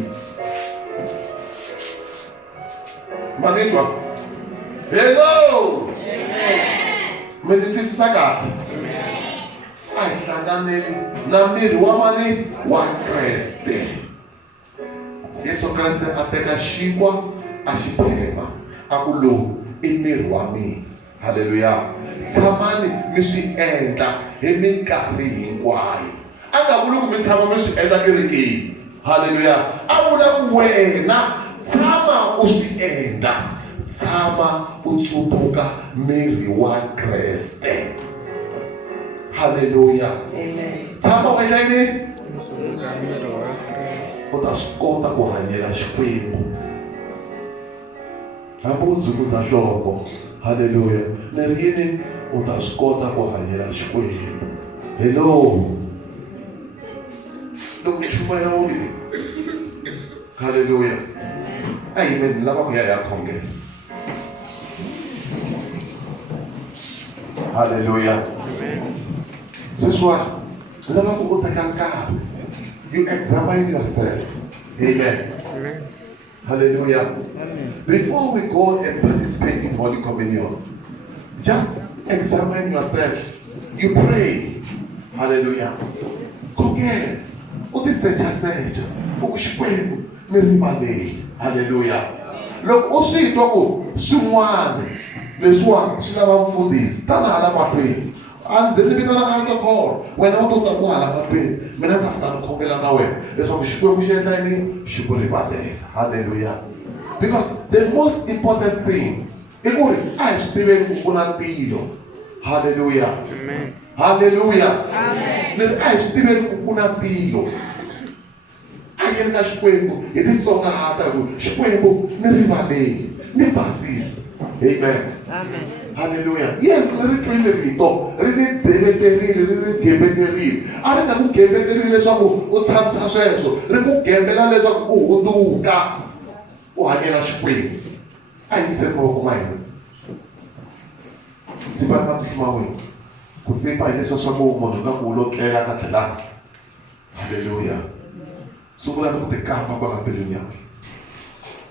Ma ni twa? Hello. Mi ni twisisa kahle? A hi hlanganeni na miri wa mani? Wa Kreste. Yesu Kreste a teka xinkwa a xi phema a ku lowu i miri wa mina. Hallelujah. Tshamani mi swi endla hi minkarhi hinkwayo. A nga vuli ku mi tshama mi swi endla kerekeni. Hallelujah. A vula ku wena tshama u swi endla. Tshama u tsundzuka miri wa Kreste. Hallelujah. Amen. Tshama u endla yini? U ta swi kota ku hanyela Xikwembu. Hambi u dzukuza nhloko. Hallelujah. Ni ri yini? U ta swi kota ku hanyela Xikwembu. Hello. Loko ni chumayela wonile. Hallelujah. Amen. Ni lava ku ya khongela. Hallelujah. Sweswiwani ni lava ku u teka nkarhi. You examine yourself. Amen. Hallelujah. Before we go and participate in Holy Communion, just examine yourself. You pray. Hallelujah. Kokele. Utisecha. Ukuxikwembu. Miribale. Hallelujah. Loko uswitwa ku swin'wana leswiwani swi lava mfundhisi tana hala mahlweni anze ni vitana alcohol wena u tota ku hala mahlweni mina ni fika ni khongela na wena leswaku xikwembu xi endla yini xi ku rivalela. Hallelujah. Because the most important thing i ku ri a hi swi tiveni ku ku na tilo. Hallelujah. Amen. Hallelujah. Leswi a hi swi tiveni ku ku na tilo. A hi endla xikwembu hi titsongahata ku xikwembu ni rivaleli ni basisi. Amen. Amen. Hallelujah. Yes, ri twile rito ri ni deveterile ri ni gebeterile a ri nga ku gebeterile leswaku u tshamisa sweswo ri ku gembela leswaku u hunduka u hanyela xikwembu. A hi yiseni mavoko ma hina tsipani matihlo ma wena ku tsipa hi leswi swa ku munhu nga ku u lo tlela ka tlhelana. Hallelujah. Sungula ni ku ti kamba kwala mbilwini ya wena.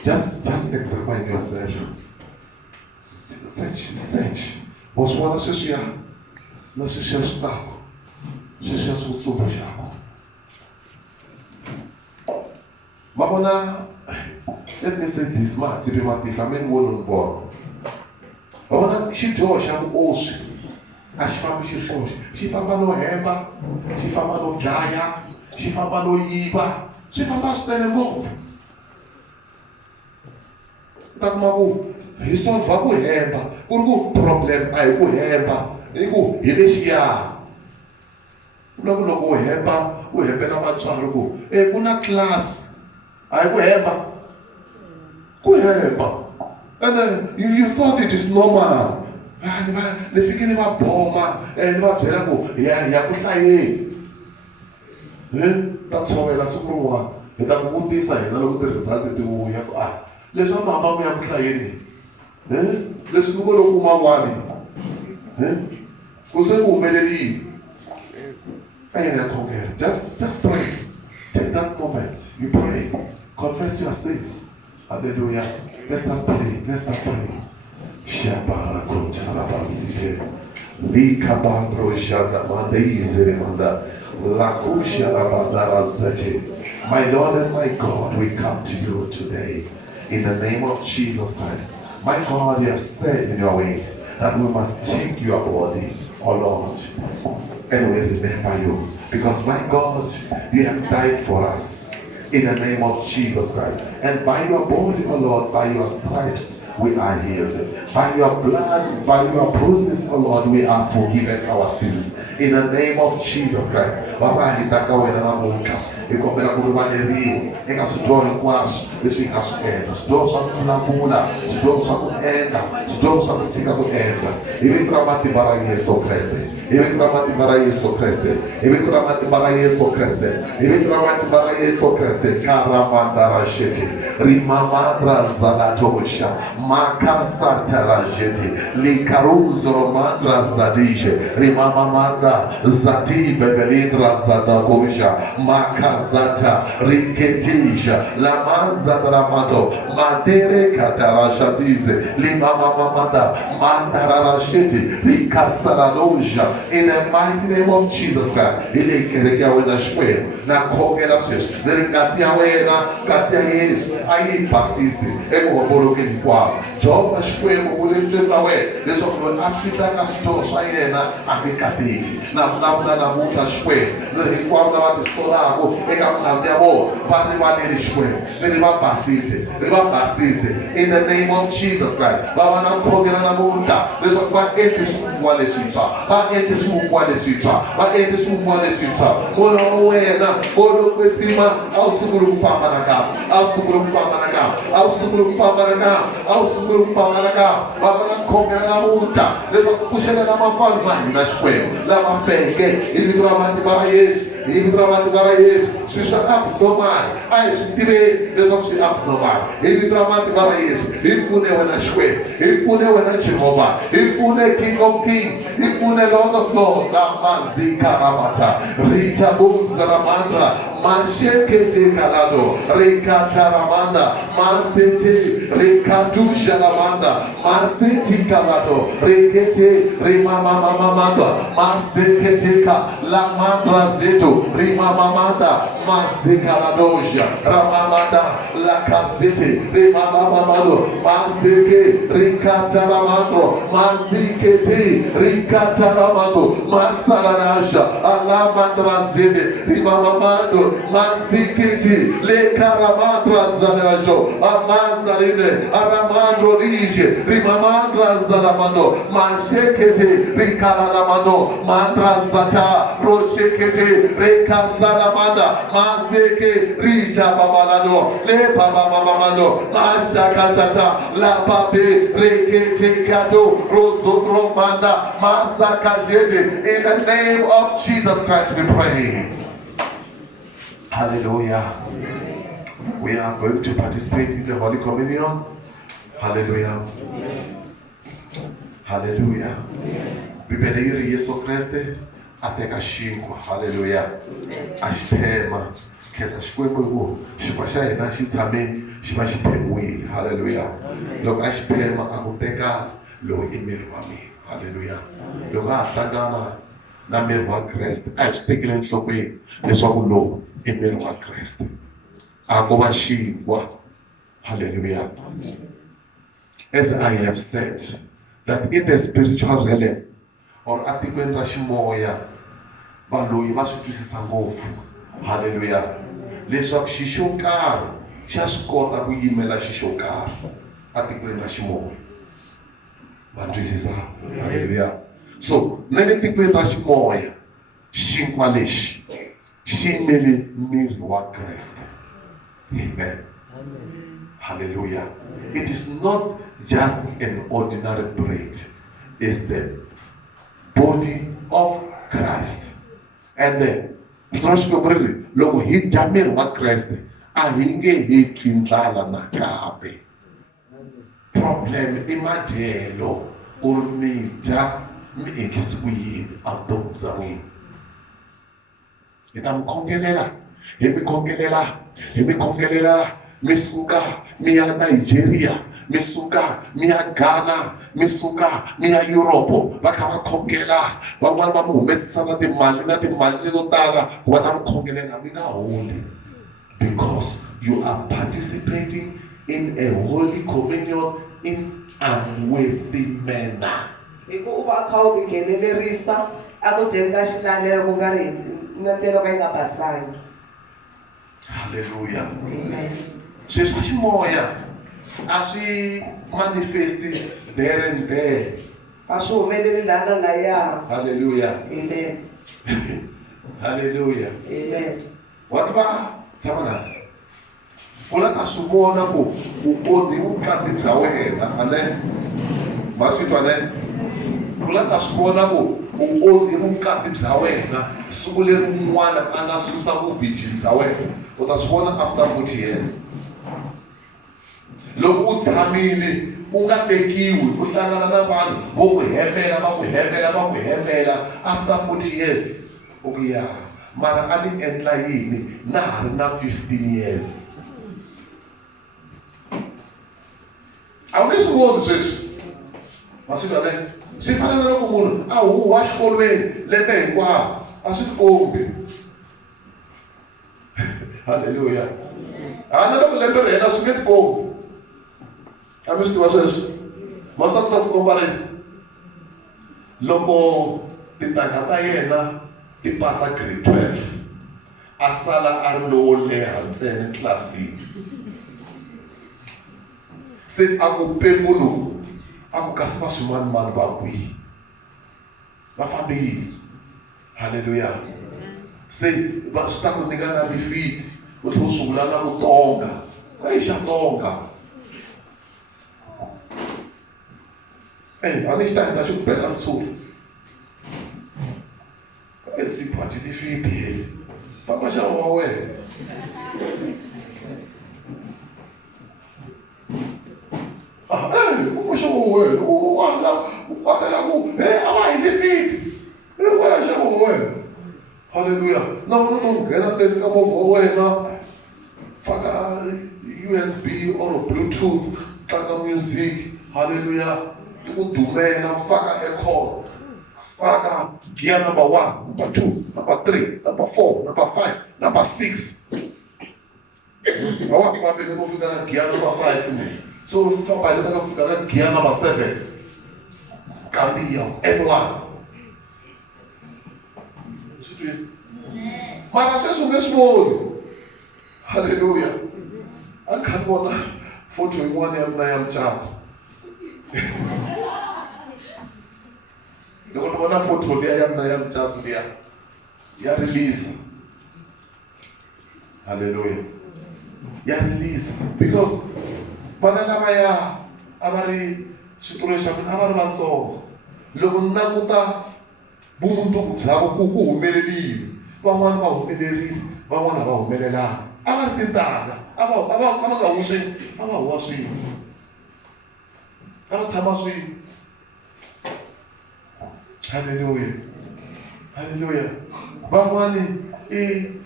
Just examine yourself. Search. Wa swi vona sweswiya na sweswiya swi tako sweswiya swi ku tsundzuxaka. Ma vona, let me say this, ma tsipi matihlo a mi ni voni ni vona. Ma vona xidyoho xa vuoswi a xi fambi xi ri xoxe, xi famba no hemba, xi famba no dlaya, xi famba no yiva, swi famba swi tele ngopfu. Ta kuma ku hi solva ku hemba ku ri ku problem a hi ku hemba i ku hi lexiya. Vula ku loko u hembela vatswari ku ku na class a hi ku hemba ku hemba and you thought it is normal. Ni fike ni va boma ni va byela ku ya ku hlayeni ta tshovela siku rin'wana hi ta ku vutisa hina loko ti-result ti vuya ku leswi a mama mu ya ku hlayeni leswi ni ko loko kuma wani ku se ku humelelile. A hi nga khongela, just pray. Take that moment, you pray, confess your sins. Hallelujah. Let's start praying. Shabara kuntara basite. Lika bandro shaka manda izere manda. Lakusha rabandara zete. My Lord and my God, we come to you today in the name of Jesus Christ. My God, you have said in your way that we must take your body, oh Lord, and we remember you. Because my God, you have died for us in the name of Jesus Christ. And by your body, oh Lord, by your stripes, we are healed. By your blood, by your bruises, oh Lord, we are forgiven our sins. In the name of Jesus Christ. Baba, hitaka wena namuka. Ikombela kurubaneriwa. Eka swidyoho hinkwaswo leswi hi nga swi endla. Swidyoho swa ku pfunapfuna, swidyoho swa ku endla, swidyoho swa ku tshika ku endla. Hi vito ra matimba ra Yesu Kreste. Hi vito ra matimba ra Yesu Kreste. Hi vito ra matimba ra Yesu Kreste. Hi vito ra matimba ra Yesu Kreste. Karamanda ra shete. Rimamandra zalatosha. Makasata ra shete. Likaruzo romandra zadije. Rimamamanda zati bebelindra zadagosha. Makazata riketisha. Lamazadramado. Mandere katarashatize. Limamamamada. Mandararashete. Rikasaradosha. In the mighty name of Jesus Christ. Ile kereka wena shwe. Na kogela shesh. Neringatia wena. Katia Yesu. Ayi pasisi. Ego waboroke ni kwa. Jehova shwe mkulete we. Leso kwa Afrika kashto shayena. Amikatiki. Na mnamna na muta shwe. Nerinkwa mna wati solako. Eka mnamdia bo. Pari waneli shwe. Neriva pasisi. In the name of Jesus Christ. Baba na kogela na muta. Leso kwa eti shwe shipa. Ba eti shwe shipa. Molo wena. Molo kwetima. Au sukuru mfama na ka. Baba na kogela na muta. Leso kushela na mafalma. Na shwe. La mafenge. Ili dramati bara Yesu. She shall abnormal. I should be the abnormal. If you dramatic Yesu, if you never shwe, if you never Jehovah, if you King of Kings, if you Lord of Lords, Lamazika Ramata, Rita Buzramandra, Mashekete kalado. Rekataramanda. Masete. Rekatu jalamanda. Maseti kalado. Rekete. Remamamamamanda. Maseketeka. La mandra zeto. Remamamanda. Masekaladoja. Ramamanda. La casete. Remamamamado. Maseke. Rekataramando. Masikete. Rekataramando. Masaranasha. Alamandra zede. Remamamando. Masikete. Le caramandra zanajo. Amazarine. Aramandro rige. Remamandra zalamando. Mashekete. Rikaramando. Mandra zata. Roshekete. Rekasalamanda. Maseke. Rita babalado. Le babamamamando. Mashakashata. La babe. Rekete kato. Rosotromanda. Masakajete. In the name of Jesus Christ we pray. Hallelujah. We are going to participate in the Holy Communion. Hallelujah. Hallelujah. Bibele Yesu Kriste ateka shinkwa. Hallelujah. Ashpema. Kesa shikwembo hu. Shipasha ena shitsame. Shipa shipemwi. Hallelujah. Loko ashpema akuteka lo imirwami. Hallelujah. Loko ashagana na mirwa Kriste. Ashtekile nshokwe. Leswaku lo imirwa Kriste. Akoba shinkwa. Hallelujah. As I have said, that in the spiritual realm, or atikweni ra ximoya, valoyi va swi twisisa ngopfu. Hallelujah. Leswaku xi xo karhi xa swi kota ku yimela xi xo karhi atikweni ra ximoya. Va twisisa? Hallelujah. So, na le tikweni ra ximoya, xinkwa lexi xi yimele miri wa Kreste. Amen. Hallelujah. It is not just an ordinary bread. It's the body of Christ. And then, loko hi dya miri wa Kreste, a hi nge hi twi ndlala nakambe. Problem i madyelo ku ri mi dya mi endlisi ku yini a vutomi bya n'wina. Hi ta mi khongelela, hi mi khongelela, mi suka mi ya Nigeria, mi suka mi ya Ghana, mi suka mi ya Europe, va kha va khongela, van'wana va mi humesisa na timali leto tala ku va ta mi khongelela, mi nga holi, because you are participating in a holy communion in unworthy manner. Hiku u va kha u tinghenelerisa a ku dyeni ka xilalelo ku nga ri na telo ka yi nga basangi. Hallelujah. Amen. Sweswi ximoya a swi manifesti there and there. A swi humeleli laha na lahaya. Hallelujah. Amen. Hallelujah. Amen. What va tshama nasi u la ta swi vona ku u onhi vukati bya wena ane ma swi twa ne u la ta swi vona ku u onhi vukati bya wena siku leri un'wana a nga susa vuvhiji bya wena u ta swi vona after 40 years. Loko u tshamile u nga tekiwi u hlangana na vanhu vo ku hemela after 40 years u ku ya mara a ni endla yini na ha ri na 15 years. A wu nge swi voni sweswi masiku yaleyo swi fana na loko munhu a huwa xikolweni lembe hinkwaro a swi tikombi. Hallelujah. Na loko lembe ri hela swi nge tikombi. A mi swi tiva sweswo ma swa ku sa tikomba rini loko tintangha ta yena ti pasa grade 12 a sala a ri lowo leha ntsena tlilasini. Se a ku pembuluku a ku kasi va swin'wanimani va kwihi va fambe yini. Hallelujah. Se va swi ta ku nyika na lifiti u tlhela u sungula na ku tonga xa tonga. A ni xi ta heta xi ku bela ritshuri siphathi lifiti heli famba xava wa wena. Uxava wa wena u kwatela ku a va hi lifiti wa xava wa wena Hallelujah. No, nghena ndzeni ka movha wa wena, faka USB or Bluetooth, tlanga music. Hallelujah. Ku dumela, faka aircon, faka gear number 1, number 2, number 3, number 4, number 5, number 6. Awak papel mo fika na gear number 5 ni. So fika pa ile ka fika na gear number 7. Kandi ya N1. Mara sesho mesmo. Hallelujah. Akabona photo iwani yam chat. Nokubona photo le yam chat dia. Ya release. Hallelujah. Ya release because banana maya abari situation abari banso loko nakuta bumuntu buzako kuhumelelile van'wana va humelerile van'wana va humelela a va ri tintangha a va nga huwa swin'we a va huwa swin'we a va tshama swin'we. Hallelujah. Hallelujah. Van'wani i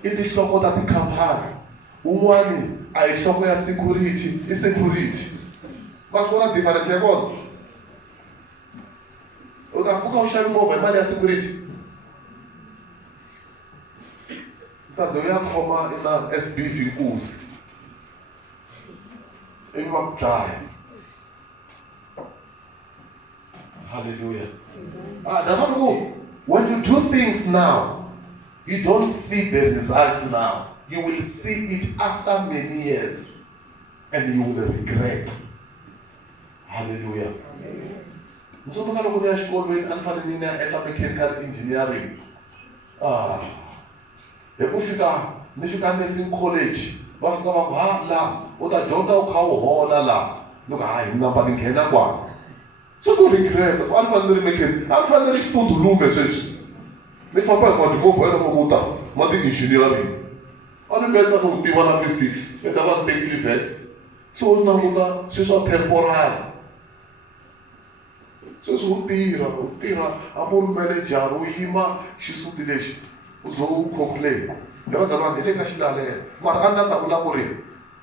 tinhloko ta tikhampani, un'wani a hi nhloko ya security i security. Va swi vona difference ya kona? U ta pfuka u xavi movha hi mali ya security, kaze u ya khoma na SBV Nkuzi ivi va ku dlaya. Hallelujah. When you do things now, you don't see the result now. You will see it after many years and you will regret. Hallelujah. Nsoto ka loko ni ya xikolweni a ni fanele ni ya endla mechanical engineering. Hi ku ni fika nursing college va fika va ku la u ta dyondza u kha u hola la. Loko hayi ni namba ni nghena kwala. So ku regret a ni fanele ni mechanic a ni fanele ni xitumbulume sweswi. Ni famba hi mativova ya loko u ta ma ti-engineering. A ni lwesa no tiva na physics eka va ni tekile vets. So u languta swilo swa temporary. Sweswi u tirha a mu ri manager u yima xisuti lexi u zo u complain. Hi vazalwana hi le ka xilalelo mara a ni ta vula ku ri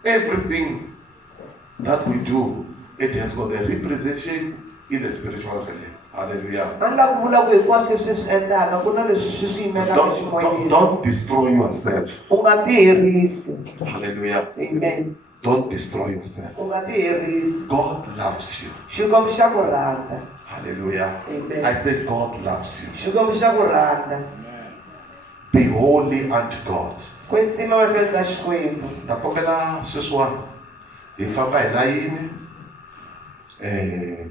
everything that we do, it has got a representation in the spiritual realm. Hallelujah. Don't destroy yourself. Hallelujah. Amen. Don't destroy yourself. God loves you. Hallelujah. Amen. I said God loves you. Be holy unto God. Nakopela sweswiwani hi famba hi layini.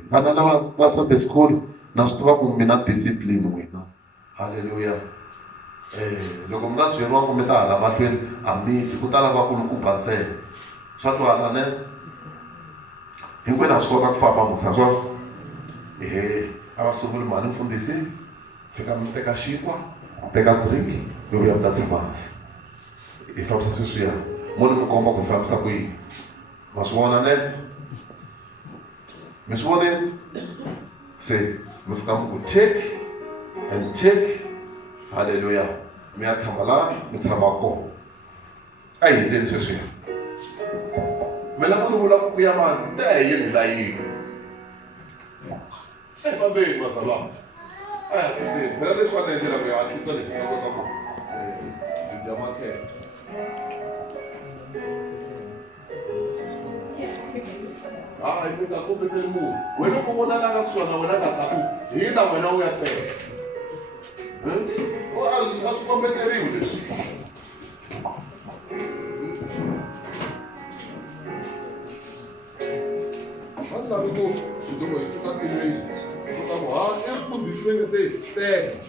Vana lava va Sunday school na swi tiva ku mina discipline n'wina. Hallelujah. Loko mi nga byeriwa ku mi ta hala mahlweni a miti ku ta lava kulukumba ntsena. Swa twala ne? Hinkwenu ha swi kota ku famba musa swa? A va sunguli mali mfundhisi fika mi teka xinkwa teka drink yo vuya mi ta tshama hansi. Hi fambisa sweswiya mo ni mi komba ku hi fambisa ku yini. Ma swi vona ne? Mi swi vonile? Se mi fika mi ku take and take. Hallelujah. Mi ya tshama la mi tshama kona. A hi endleni sweswiya. Mi lava ni vula ku ya mani ta hi yini layini. Fambeni vazalwana. A hi hatliseni. Mina leswi va ni endlela ku ya hatlisa leswi ta kota ku hi dya makhele. Hayi mi nga kombeteli munhu. Wena ku vonana nga kusuhana wena nga ta ku hi ta wena u ya teka. A swi kombeteriwi leswi. A ni lavi ku hi fika ntirhweni. Ku ta ku emfundhisweni teka.